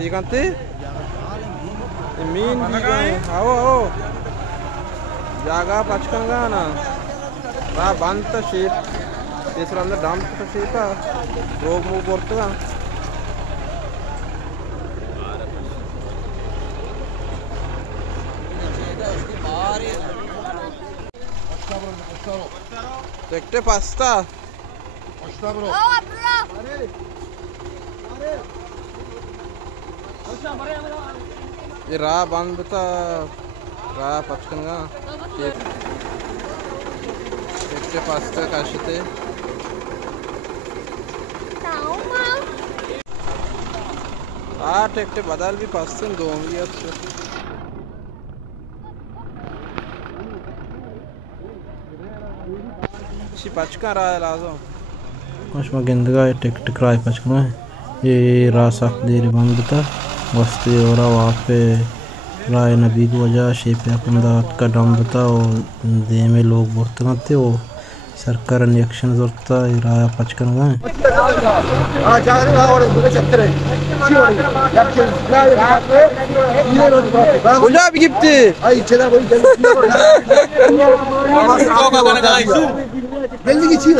Ikanti? Min आओ आओ जागा पचकन गाना रा बंत शीप तीसरा अंदर डंप शीपा रोग मुग बोलता देखते पास्ता ये रा बंद बता रा पचकनगा देखते पास्ता काशते टेक्टे बदल भी पास्ते दोंगी अच्छा शी पचका रा लाजो कुछ में गिंदगा टेक्टे क्राई पचकना है ये रा साख देरी बंद बता वस्ती और वहाँ पे राय नबी की वजह शेप अपना का डम बताओ दे में लोग बहुत करते हो सरकार रिएक्शन जोरता राय पचकन गए गुलाब गिफ्ट जल्दी की चीज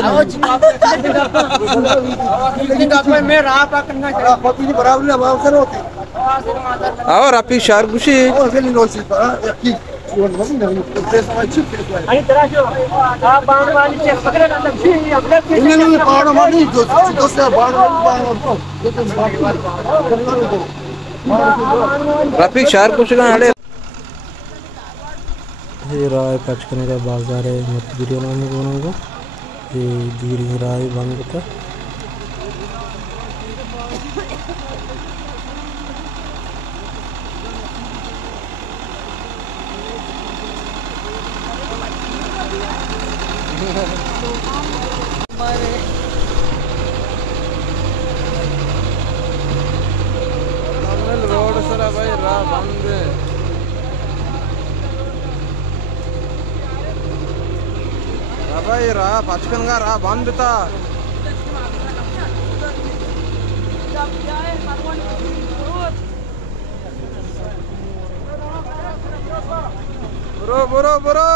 में राह पकड़ना चाहिए बराबर ना बात होती और आपकी शारगुशी aqui आणि तराशो हा बाणवाली चेक पकड़े ना तब सी अपने नहीं बाणवाली जो से बाणवाली रफीक शारगुशी का आड़े ये राय पचकने का बाजार है मत वीडियो नाम बनाऊंगा ये धीरे राय बंद का रोड सर भाई राह बंद भाई राह पचकन का राह बंद था bro bro bro